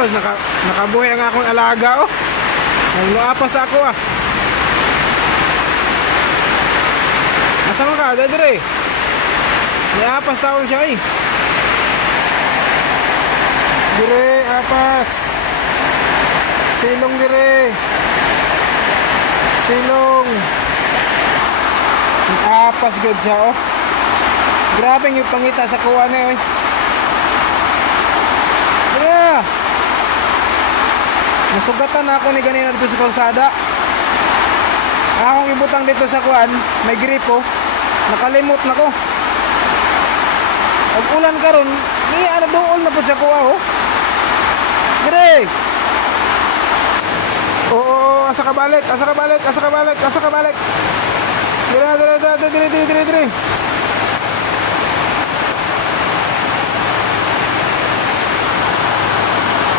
oh, nakabuhay ang akong alaga, oh. Nagluapas ako, ah. Asa mo ka? Dire. Niapas taon siya, eh. Dire, apas. Silong dire. Silong. Apas good siya, oh. Grabe yung pangita sa kuha na, eh. Yeah. Nasugatan na ako ni ganina dito sa kalsada. Akong ibutang dito sa kuan, may gripo. Nakalimot na ko. Pag ulan karon, ni ano doon na po sa kuha, oh. Dire. Oo, asa ka balik, asa ka balik, asa ka balik, asa ka balik. Dire.